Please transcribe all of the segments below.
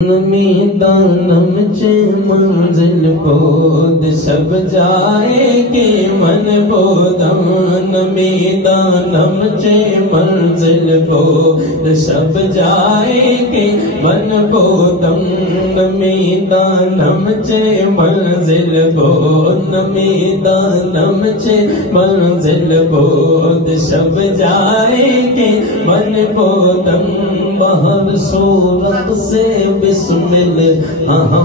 میدانم چے منزل بود سب جائے کے من بودم میدانم چے منزل بود سب جائے کے من بودم میدانم چے منزل بود میدانم چے منزل بود سب جائے کے من بودم بہر سورت سے بسمل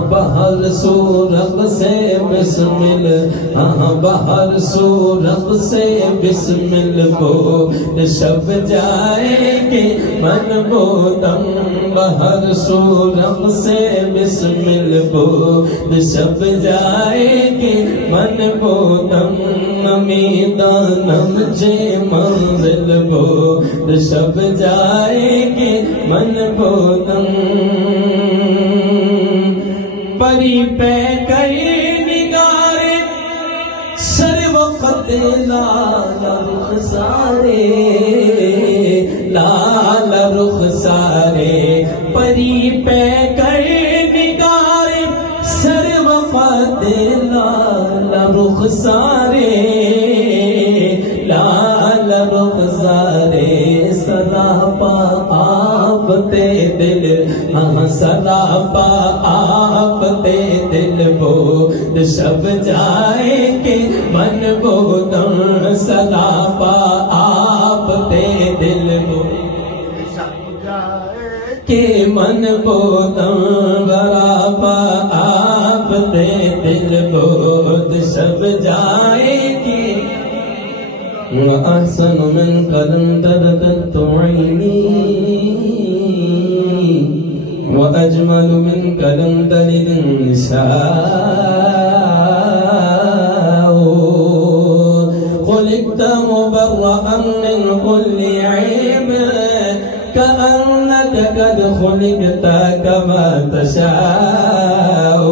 بہر سورت سے بسمل بہر سورت سے بسمل بود شب جائے گے من بودم بہر سورت سے بسمل بود شب جائے گے من بودم میدانم چے منزل بود شب جائے گے من بودم پری پہ کئی نگارے سر وقت لال رخ سارے لال رخ سارے پری پہ کئی نگارے سر وقت لال رخ سارے لال رخ سارے سراپا آپ تے دل سراپا آپ تے دل بود شب جائے کے من بودم سراپا آپ تے دل بود کے من بودم سراپا آپ تے دل بود شب جائے کے وأحسن منك لم تردت عيني وأجمل منك لم تلد النساء خلقت مبرأ من كل عيب كأنك قد خلقت كما تشاء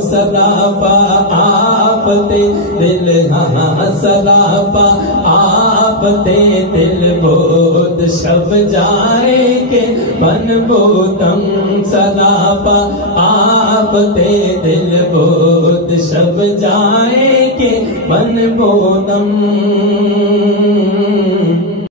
سراپا آپ تے دل سراپا آپ تے دل بود شب جائے کے من بودم سراپا آپ تے دل بود شب جائے کے من بودم